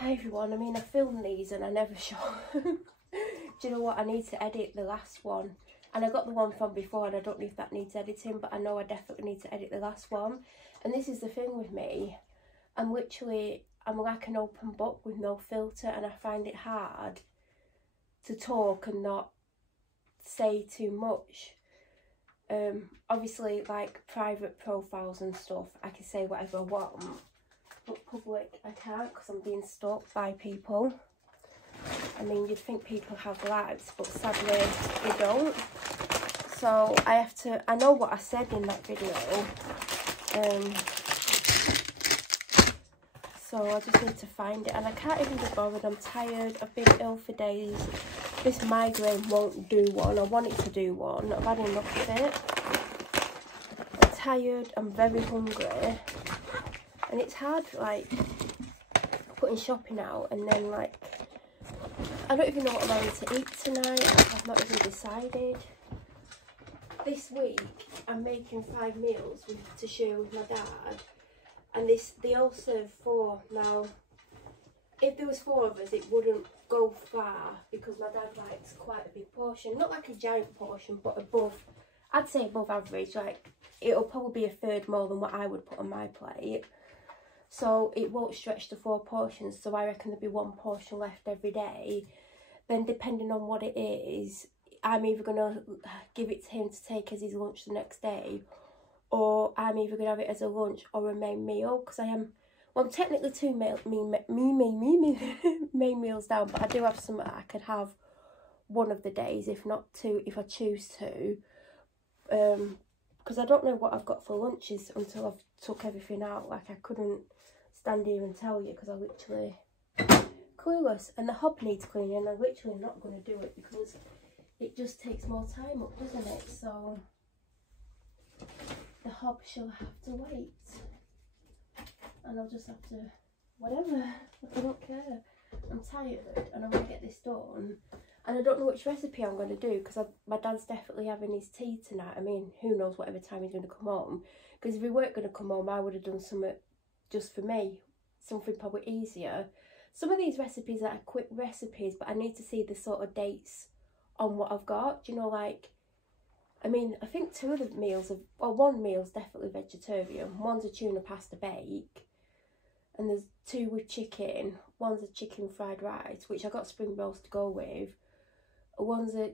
Hi everyone, I mean I filmed these and I never show them. Do you know what, I need to edit the last one. And I got the one from before and I don't know if that needs editing, but I know I definitely need to edit the last one. And this is the thing with me, I'm like an open book with no filter, and I find it hard to talk and not say too much. Obviously like private profiles and stuff, I can say whatever I want. But public I can't because I'm being stalked by people. I mean, you'd think people have lives, but sadly they don't. So I know what I said in that video. So I just need to find it, and I can't even be bothered. I'm tired, I've been ill for days. This migraine won't do one. I wanted to do one, I've had enough of it. I'm tired, I'm very hungry. And it's hard, like, putting shopping out and then, like, I don't even know what I'm going to eat tonight. I've not even decided. This week, I'm making 5 meals to share with my dad. And they all serve 4. Now, if there was 4 of us, it wouldn't go far because my dad likes quite a big portion. Not like a giant portion, but above, I'd say above average. Like, it'll probably be a third more than what I would put on my plate. So it won't stretch to 4 portions, so I reckon there'll be 1 portion left every day. Then depending on what it is, I'm either going to give it to him to take as his lunch the next day, or I'm either going to have it as a lunch or a main meal, because I'm technically 2 main meals down, but I do have some that I could have one of the days, if not 2, if I choose to. Because I don't know what I've got for lunches until I've took everything out. Like, I couldn't stand here and tell you because I literally clueless. And the hob needs cleaning, and I'm literally not going to do it because it just takes more time up, doesn't it? So the hob shall have to wait, and I'll just have to whatever. I don't care. I'm tired and I want to get this done. And I don't know which recipe I'm going to do because my dad's definitely having his tea tonight. I mean, who knows whatever time he's going to come home. Because if he weren't going to come home, I would have done something just for me. Something probably easier. Some of these recipes are quick recipes, but I need to see the sort of dates on what I've got. You know, like, I mean, I think 2 of the meals, well, 1 meal's definitely vegetarian. One's a tuna pasta bake. And there's 2 with chicken. One's a chicken fried rice, which I got spring rolls to go with. One's a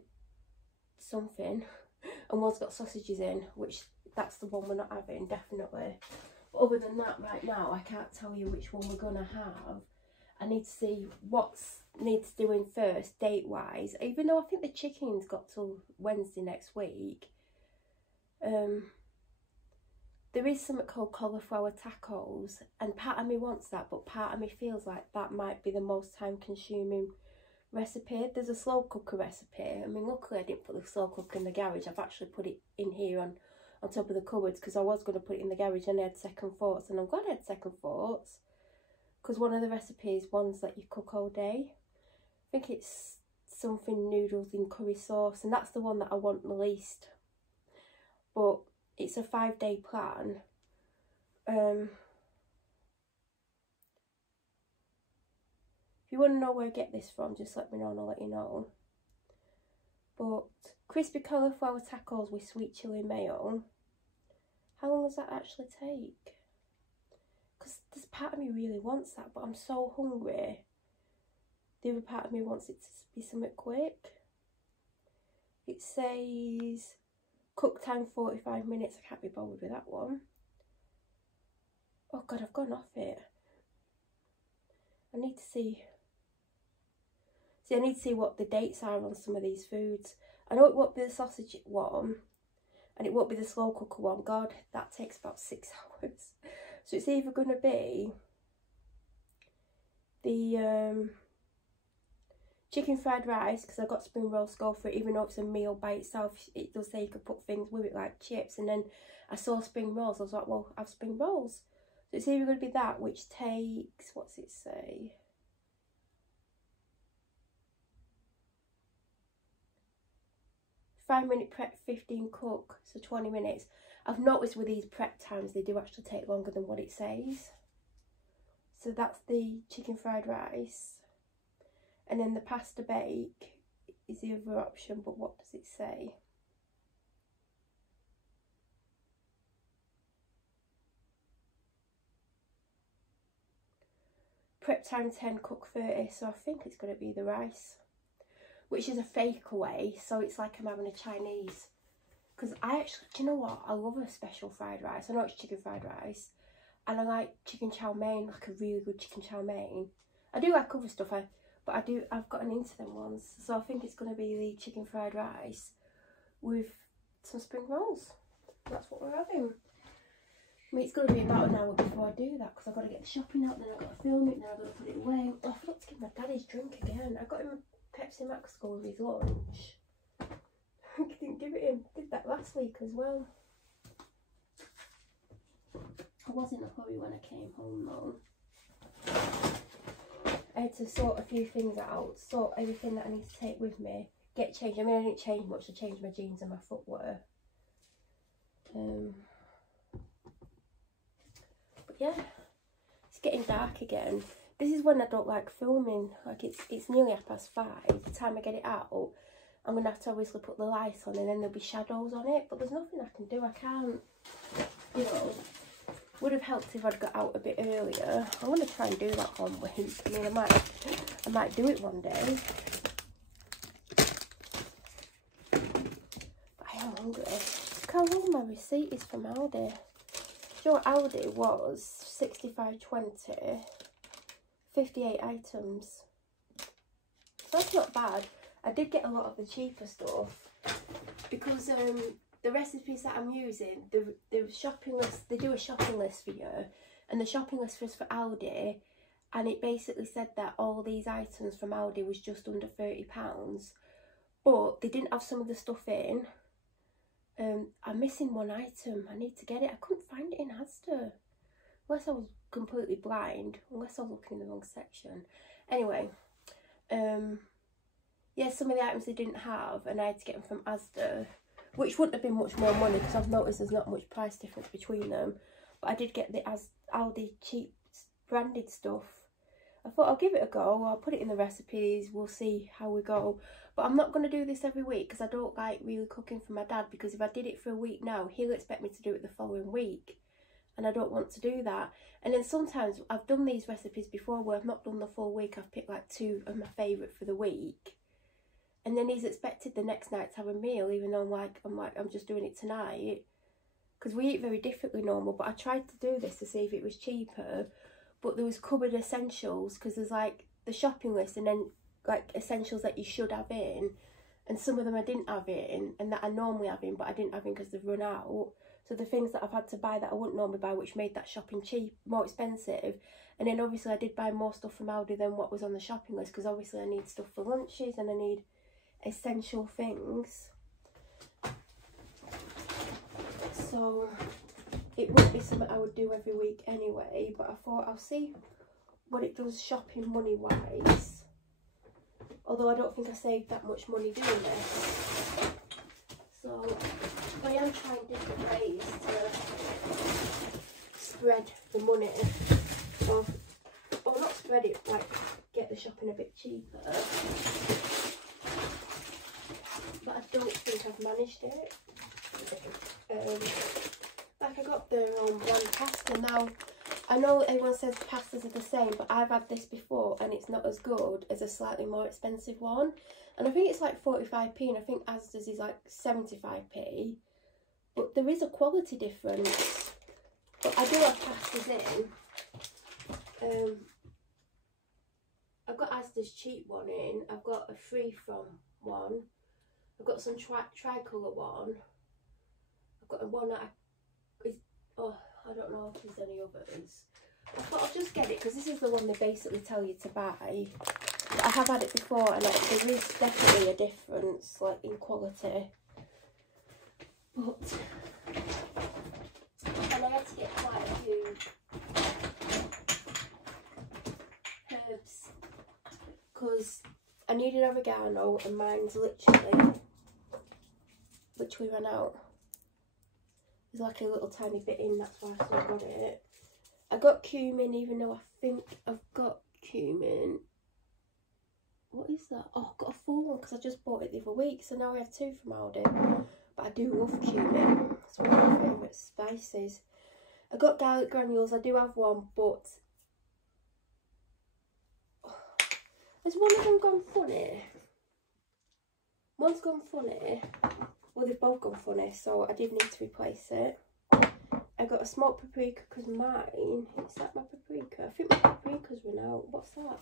something, and one's got sausages in, which that's the one we're not having, definitely. But other than that, right now, I can't tell you which one we're going to have. I need to see what needs doing first, date-wise, even though I think the chicken's got till Wednesday next week. There is something called cauliflower tacos, and part of me wants that, but part of me feels like that might be the most time-consuming recipe. There's a slow cooker recipe. I mean, luckily I didn't put the slow cooker in the garage. I've actually put it in here on top of the cupboards because I was going to put it in the garage and I had second thoughts, and I'm glad I had second thoughts because one of the recipes, one's that you cook all day. I think it's something noodles in curry sauce, and that's the one that I want the least. But it's a 5-day plan. If you want to know where I get this from, just let me know and I'll let you know. But crispy cauliflower tacos with sweet chilli mayo. How long does that actually take? Because this part of me really wants that, but I'm so hungry. The other part of me wants it to be something quick. It says cook time 45 minutes. I can't be bothered with that one. Oh God, I've gone off it. I need to see. I need to see what the dates are on some of these foods. I know it won't be the sausage one, and it won't be the slow cooker one. God, that takes about 6 hours. So it's either going to be the chicken fried rice, because I got spring rolls to go for it, even though it's a meal by itself. It does say you could put things with it like chips, and then I saw spring rolls. I was like, well, have spring rolls. So it's either going to be that, which takes, what's it say? 5-minute prep, 15 cook, so 20 minutes. I've noticed with these prep times, they do actually take longer than what it says. So that's the chicken fried rice. And then the pasta bake is the other option, but what does it say? Prep time 10, cook 30, so I think it's going to be the rice, which is a fake away, so it's like I'm having a Chinese. Because I actually, do you know what, I love a special fried rice. I know it's chicken fried rice, and I like chicken chow mein, like a really good chicken chow mein. I do like other stuff, but I've gotten into them ones, so I think it's going to be the chicken fried rice with some spring rolls. That's what we're having. I mean, it's going to be about an hour before I do that, because I've got to get the shopping out, then I've got to film it, then I've got to put it away. Oh, I forgot to give my dad his drink again. I got him a Pepsi Max score with his lunch. I didn't give it him. Did that last week as well. I was in a hurry when I came home though. I had to sort a few things out, sort everything that I need to take with me, get changed. I mean, I didn't change much. I changed my jeans and my footwear. But yeah, it's getting dark again. This is when I don't like filming. Like it's nearly 5:30. By the time I get it out, I'm going to have to obviously put the lights on, and then there'll be shadows on it. But there's nothing I can do. I can't, you know. Would have helped if I'd got out a bit earlier. I'm going to try and do that one week. I mean, I might do it one day. But I am hungry. Look how long my receipt is from Aldi. Do you know what Aldi was? $65.20. 58 items. So that's not bad. I did get a lot of the cheaper stuff because the recipes that I'm using, the shopping list, they do a shopping list for you, and the shopping list was for Aldi, and it basically said that all these items from Aldi was just under £30, but they didn't have some of the stuff in. I'm missing one item. I need to get it. I couldn't find it in Asda, unless I was completely blind, unless I was looking in the wrong section. Anyway, yeah, some of the items they didn't have, and I had to get them from Asda, which wouldn't have been much more money because I've noticed there's not much price difference between them. But I did get the Aldi cheap branded stuff. I thought I'll give it a go. I'll put it in the recipes. We'll see how we go. But I'm not going to do this every week because I don't like really cooking for my dad, because if I did it for a week now, he'll expect me to do it the following week. And I don't want to do that. And then sometimes I've done these recipes before where I've not done the full week. I've picked like 2 of my favourite for the week. And then he's expected the next night to have a meal, even though I'm just doing it tonight. Because we eat very differently normal. But I tried to do this to see if it was cheaper. But there was cupboard essentials, because there's like the shopping list and then like essentials that you should have in. And some of them I didn't have in, and that I normally have in, but I didn't have in because they've run out. So the things that I've had to buy that I wouldn't normally buy, which made that shopping more expensive. And then obviously I did buy more stuff from Aldi than what was on the shopping list, because obviously I need stuff for lunches and I need essential things. So it wouldn't be something I would do every week anyway, but I thought I'll see what it does shopping money wise, although I don't think I saved that much money doing this. So I am trying different ways to spread the money, or not spread it, like get the shopping a bit cheaper. But I don't think I've managed it. Like I got the bland pasta. Now, I know everyone says pastas are the same, but I've had this before and it's not as good as a slightly more expensive one. And I think it's like 45p, and I think Asda's is like 75p. But there is a quality difference. But I do have pastas in. I've got Asda's cheap one in. I've got a free from one. I've got some tricolour one. I've got a one that I don't know if there's any others. I thought I'll just get it because this is the one they basically tell you to buy. I have had it before, and there is definitely a difference, like in quality. But and I had to get quite a few herbs because I needed oregano, and mine's literally ran out. There's like a little tiny bit in, that's why I still got it. I got cumin, even though I think I've got cumin. What is that? Oh, I've got a full one because I just bought it the other week, so now I have 2 from Aldi. But I do love cumin. It's one of my favourite spices. I got garlic granules. I do have one, but has one of them gone funny? One's gone funny. Well, they've both gone funny, so I did need to replace it. I got a smoked paprika because mine, is that my paprika? I think my paprika's run out. What's that?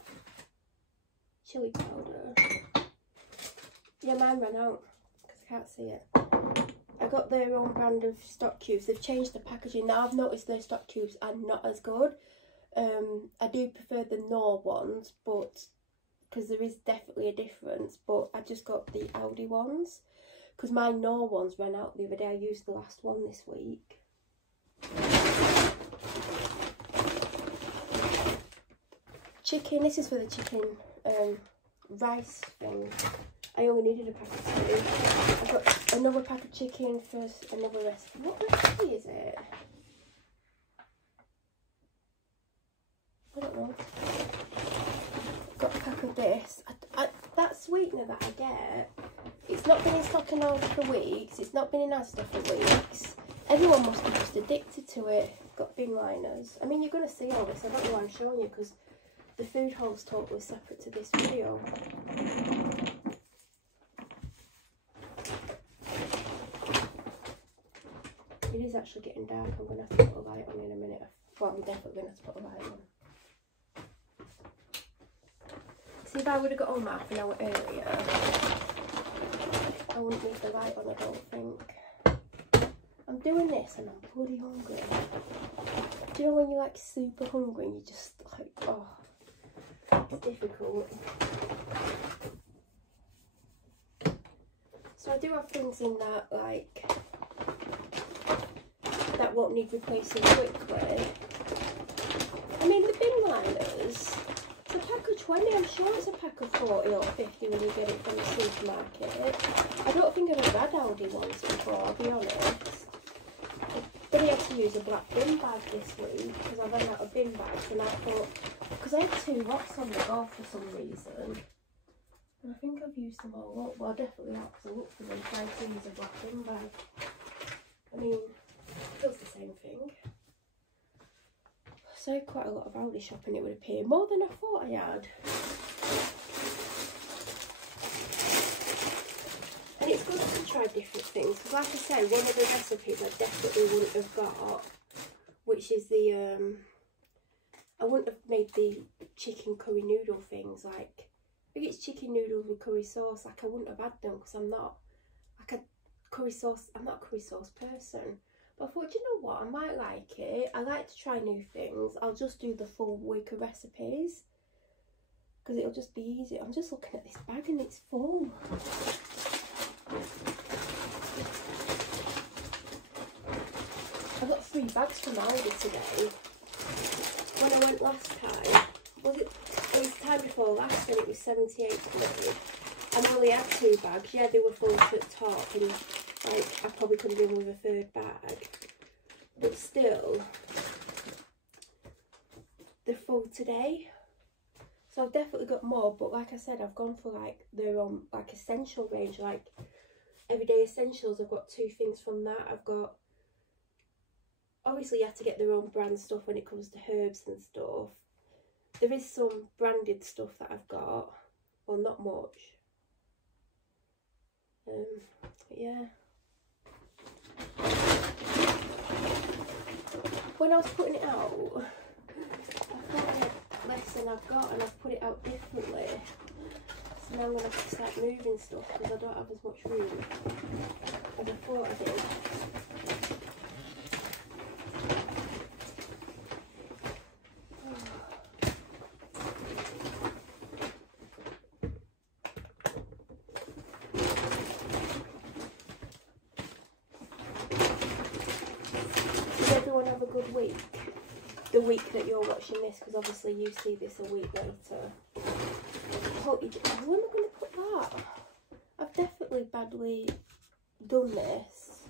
Chili powder. Yeah, mine ran out because I can't see it. I got their own brand of stock cubes. They've changed the packaging. Now I've noticed their stock cubes are not as good. I do prefer the Knorr ones, but because there is definitely a difference. But I just got the Aldi ones because my Knorr ones ran out the other day. I used the last one this week. Chicken. This is for the chicken rice thing. I only needed a pack of 2. I got another pack of chicken for another recipe. What recipe is it? I don't know. Got a pack of this. That sweetener that I get, it's not been in stock in Aldi for weeks. It's not been in Asda for weeks. Everyone must be just addicted to it. Got bin liners. I mean, you're going to see all this. I don't know why I'm showing you because the food haul's totally separate to this video. It is actually getting dark. I'm going to have to put a light on in a minute. Well, I'm definitely going to have to put a light on. See, if I would have got home half an hour earlier, I wouldn't leave the light on, I don't think. I'm doing this and I'm bloody hungry. Do you know when you're like super hungry and you just like, oh, it's difficult. So I do have things in that like that won't need replacing quickly. I mean, the bin liners, it's a pack of 20. I'm sure it's a pack of 40 or 50 when you get it from the supermarket. I don't think I've ever had Aldi ones before, I'll be honest. But I had to use a black bin bag this week because I ran out of bin bags, and I thought, because I had 2 lots on the go for some reason, and I think I've used them all up. Well, I definitely have to look for them, trying to use a black bin bag. I mean, it does the same thing. So I had quite a lot of Aldi shopping, it would appear. More than I thought I had. And it's good to try different things. Because like I say, one of the recipes I definitely wouldn't have got, which is the, I wouldn't have made the chicken curry noodle things. Like, I think it's chicken noodles with curry sauce. Like, I wouldn't have had them because I'm not like a curry sauce, I'm not a curry sauce person. But I thought, do you know what, I might like it. I like to try new things. I'll just do the full week of recipes because it'll just be easy. I'm just looking at this bag and it's full. I got 3 bags from Aldi today. When I went last time, it was the time before last when it was 78 quid. I only had 2 bags. Yeah, they were full to the top and like I probably could have done with a 3rd bag. But still, they're full today. So I've definitely got more, but like I said, I've gone for like their like essential range, like everyday essentials. I've got 2 things from that. I've got, obviously you have to get their own brand stuff when it comes to herbs and stuff. There is some branded stuff that I've got, well, not much. But yeah. When I was putting it out, I thought I had less than I've got and I've put it out differently. So now I'm going to have to start moving stuff because I don't have as much room as I thought I did. Have a good week, the week that you're watching this, because obviously you see this a week later. I hope you do. When am I going to put that? I've definitely badly done this.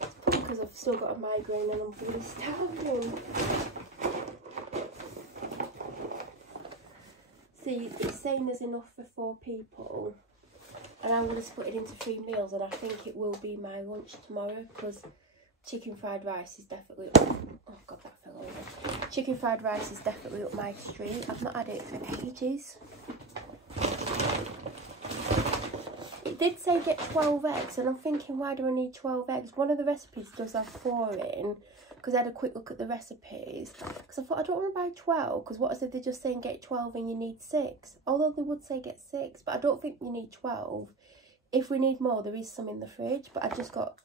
It's probably because I've still got a migraine and I'm really starving. See, it's saying there's enough for 4 people, and I'm going to split it into 3 meals, and I think it will be my lunch tomorrow, because chicken fried rice is definitely up. Oh god, that fell over. Chicken fried rice is definitely up my street. I've not had it for ages. It did say get 12 eggs, and I'm thinking, why do I need 12 eggs? One of the recipes does have 4 in, because I had a quick look at the recipes, because I thought I don't want to buy 12, because what if they're just saying get 12 and you need 6? Although they would say get 6, but I don't think you need 12. If we need more, there is some in the fridge, but I just got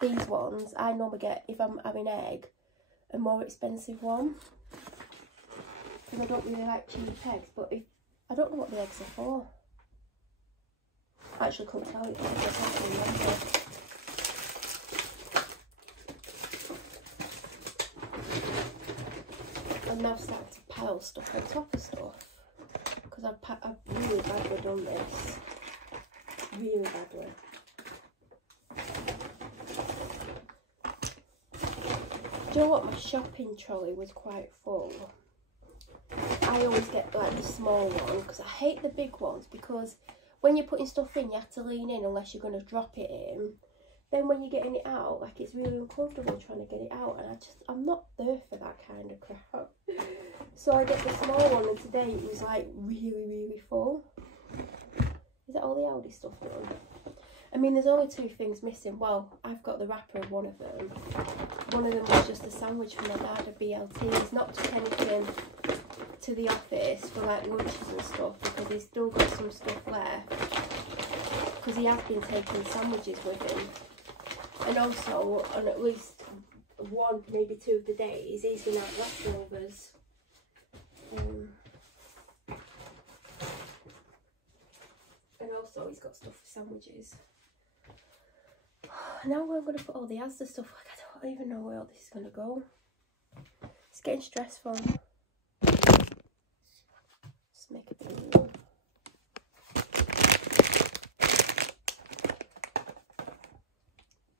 these ones. I normally get, if I'm having egg, a more expensive one, because I don't really like cheap eggs, but if I don't know what the eggs are for. I actually couldn't tell you, because I can't remember. And now I've started to pile stuff on top of stuff, because I've really badly done this. Really badly. Do you know what? My shopping trolley was quite full. I always get like the small one, because I hate the big ones, because when you're putting stuff in, you have to lean in unless you're going to drop it in. Then when you're getting it out, like, it's really uncomfortable trying to get it out, and I'm not there for that kind of crap. So I get the small one, and today it was like really full. Is that all the Aldi stuff done? I mean, there's only 2 things missing. Well, I've got the wrapper of one of them. One of them was just a sandwich for my dad, a BLT. He's not took anything to the office for like lunches and stuff, because he's still got some stuff left, because he has been taking sandwiches with him. And also, on at least 1, maybe 2 of the days, he's going to have leftovers. And also, he's got stuff for sandwiches. Now where I'm going to put all the Asda stuff, like, I don't even know where all this is going to go. It's getting stressful. Just make a bit of room.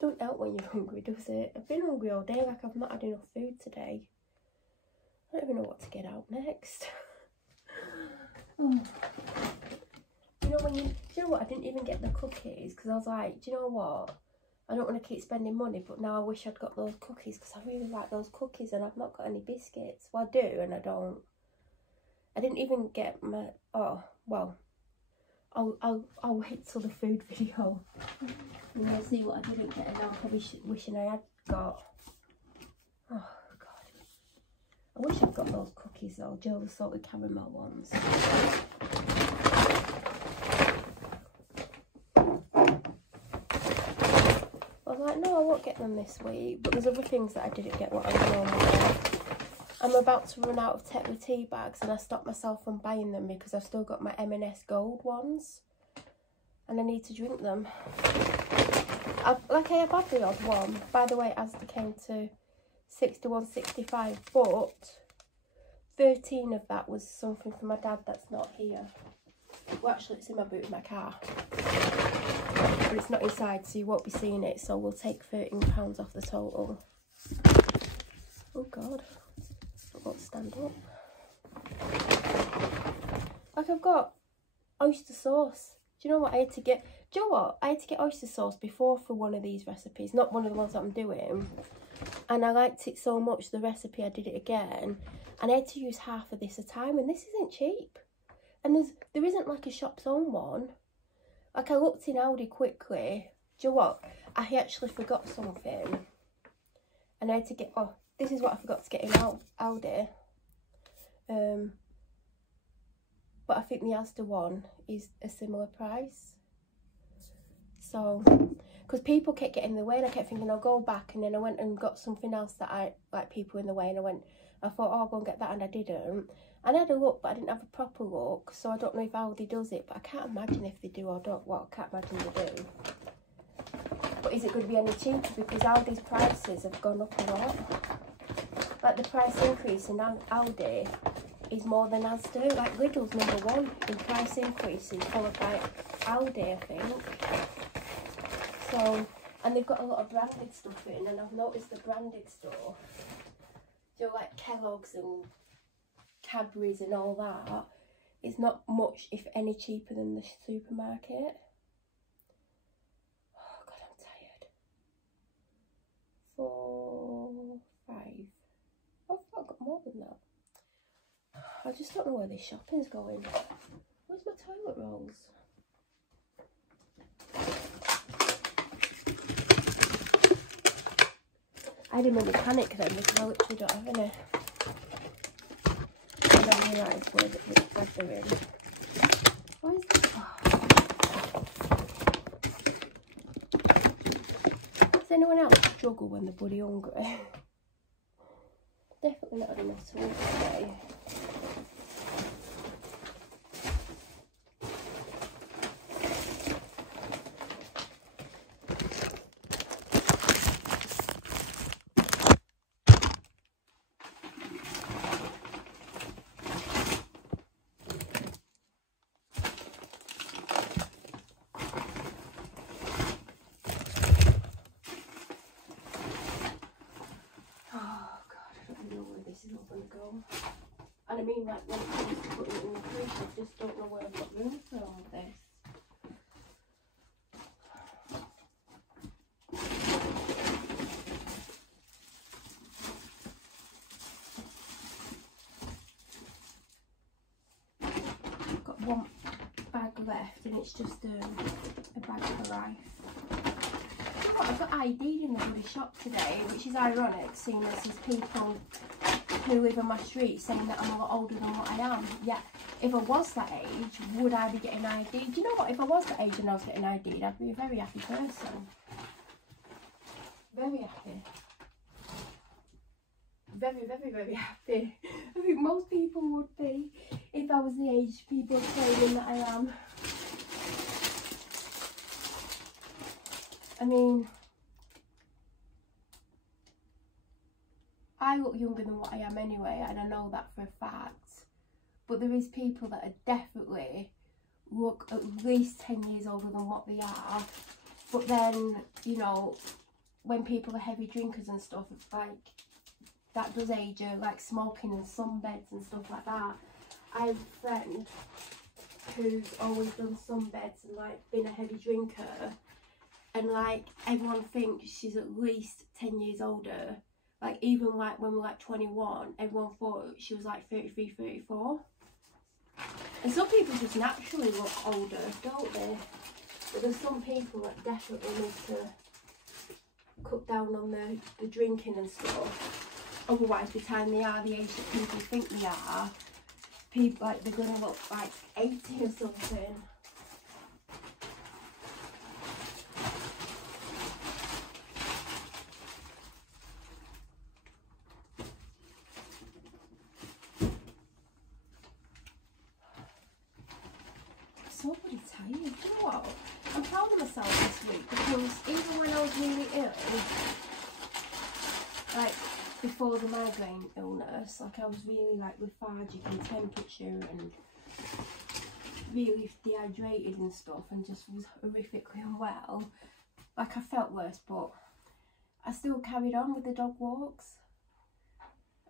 Don't help when you're hungry, does it? I've been hungry all day, like I've not had enough food today. I don't even know what to get out next. You know when do you know what? I didn't even get the cookies, because I was like, do you know what? I don't want to keep spending money, but now I wish I'd got those cookies, because I really like those cookies, and I've not got any biscuits. Well, I do, and I don't. I didn't even get my. Oh well. I'll wait till the food video. And you'll see what I didn't get, and I'm probably wishing I had got. Oh god. I wish I'd got those cookies though, Joe's salted caramel ones. I was like, no, I won't get them this week, but there's other things that I didn't get what I normally get. I'm about to run out of Tetley tea bags, and I stopped myself from buying them because I've still got my M&S gold ones, and I need to drink them. I have had the odd one. By the way, Asda came to 61.65, but 13 of that was something for my dad that's not here. Well, actually, it's in my boot of my car, but it's not inside, so you won't be seeing it. So we'll take £13 off the total. Oh god. I won't stand up. Like, I've got oyster sauce. Do you know what I had to get? Do you know what? I had to get oyster sauce before for one of these recipes, not one of the ones that I'm doing. And I liked it so much, the recipe, I did it again. And I had to use half of this a time, and this isn't cheap. And there isn't like a shop's own one. Like, I looked in Aldi quickly. Do you know what? I actually forgot something. And I had to get, oh, this is what I forgot to get in Aldi. But I think the Asda one is a similar price. So, because people kept getting in the way, and I kept thinking I'll go back, and then I went and got something else that I, like, people in the way, and I thought, oh, I'll go and get that, and I didn't. And I had a look, but I didn't have a proper look, so I don't know if Aldi does it, but I can't imagine if they do or don't. Well, I can't imagine they do. But is it going to be any cheaper? Because Aldi's prices have gone up a lot. Like, the price increase in Aldi is more than Asda. Like, Lidl's #1 in price increases, followed by Aldi, I think. So, and they've got a lot of branded stuff in, and I've noticed the branded stuff, you know, like Kellogg's and Cadbury's and all that, It's not much, if any, cheaper than the supermarket. Oh God, I'm tired. 4, 5. Oh, I've got more than that. I just don't know where this shopping's going. Where's my toilet rolls? I didn't really panic then because I literally don't have any. And I realised which bag they're in. Why is that? Oh. Does anyone else struggle when they're bloody hungry? Definitely not had enough to eat today. And I mean, like, when it comes to putting it in the fridge, I just don't know where I've got room for all of this. I've got one bag left, and it's just a bag for life. You know what, I've got ID'd in the bloody shop today, which is ironic, seeing as there's people who live on my street saying that I'm a lot older than what I am. Yet, if I was that age, would I be getting ID? Do you know what? If I was that age and I was getting ID'd, I'd be a very happy person. Very happy. Very, very, very happy. I think most people would be if I was the age people are claiming that I am. I mean, I look younger than what I am anyway, and I know that for a fact. But there is people that are definitely look at least 10 years older than what they are. But then, you know, when people are heavy drinkers and stuff, like, that does age you, like smoking and sunbeds and stuff like that. I have a friend who's always done sunbeds and, like, been a heavy drinker. And, like, everyone thinks she's at least 10 years older. Like, even, like, when we were, like, 21, everyone thought she was, like, 33, 34. And some people just naturally look older, don't they? But there's some people that definitely need to cut down on the drinking and stuff. Otherwise, by the time they are the age that people think they are, people, like, they're going to look, like, 80 or something. So bloody tired. You know what? I'm proud of myself this week because even when I was really ill, like before the migraine illness, like I was really like lethargic and temperature and really dehydrated and stuff and just was horrifically unwell. Like I felt worse, but I still carried on with the dog walks.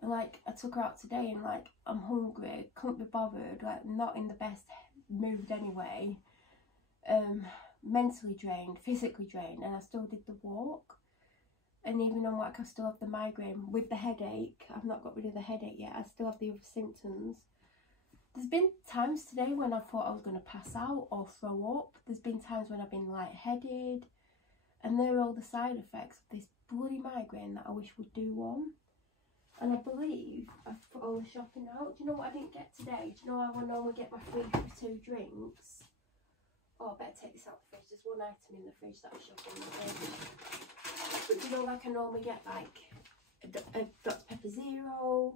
And like I took her out today and like I'm hungry, couldn't be bothered, like not in the best mood anyway, mentally drained, physically drained, and I still did the walk. And even though like I still have the migraine with the headache, I've not got rid of the headache yet, I still have the other symptoms. There's been times today when I thought I was going to pass out or throw up. There's been times when I've been lightheaded, and they're all the side effects of this bloody migraine that I wish would do one. And I believe I've put all the shopping out. Do you know what I didn't get today? Do you know how I normally get my 3 for 2 drinks? Oh, I better take this out of the fridge. There's one item in the fridge that I shop in the fridge. But do you know, like I normally get like a Dr Pepper Zero,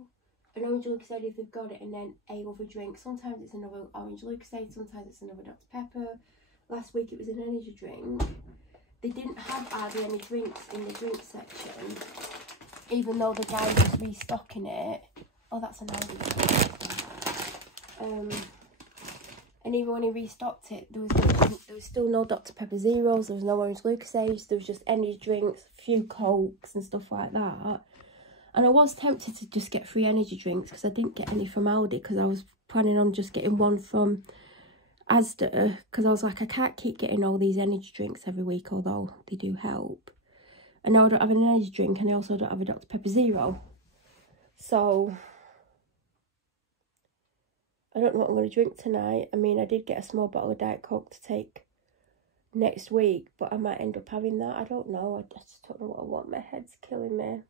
an orange Lucozade if they've got it, and then a other drink. Sometimes it's another orange Lucozade, sometimes it's another Dr Pepper. Last week it was an energy drink. They didn't have hardly any drinks in the drink section. Even though the guy was restocking it. Oh, that's an Aldi. And even when he restocked it, there was still no Dr Pepper Zeros, there was no orange Lucozade, there was just energy drinks, a few Cokes and stuff like that. And I was tempted to just get 3 energy drinks because I didn't get any from Aldi, because I was planning on just getting one from Asda, because I was like, I can't keep getting all these energy drinks every week, although they do help. And now I don't have an energy drink, and I also don't have a Dr Pepper Zero. So I don't know what I'm going to drink tonight. I mean, I did get a small bottle of Diet Coke to take next week, but I might end up having that. I don't know. I just don't know what I want. My head's killing me.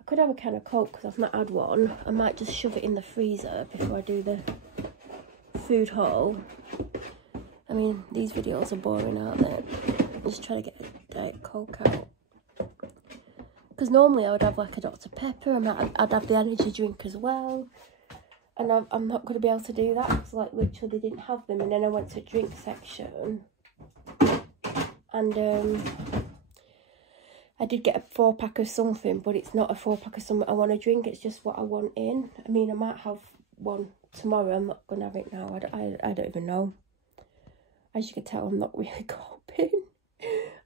I could have a can of Coke because I've not had one. I might just shove it in the freezer before I do the food haul. I mean, these videos are boring, aren't they? I'm just trying to get a Diet Coke out. Because normally I would have like a Dr Pepper, and I'd have the energy drink as well. And I'm not going to be able to do that because, like, literally they didn't have them. And then I went to a drink section, and I did get a 4-pack of something, but it's not a 4-pack of something I want to drink. It's just what I want in. I mean, I might have one tomorrow. I'm not going to have it now. I don't even know. As you can tell, I'm not really coping.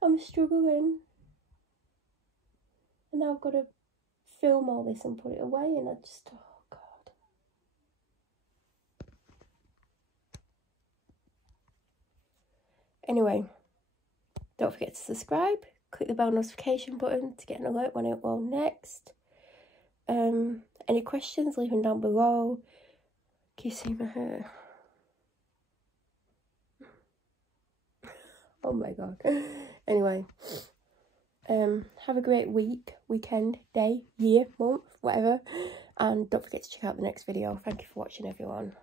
I'm struggling. And now I've got to film all this and put it away, and I just... oh God. Anyway, don't forget to subscribe. Click the bell notification button to get an alert when I upload next. Any questions, leave them down below. Can you see my hair? Oh my God. Anyway, have a great week, weekend, day, year, month, whatever. And don't forget to check out the next video. Thank you for watching, everyone.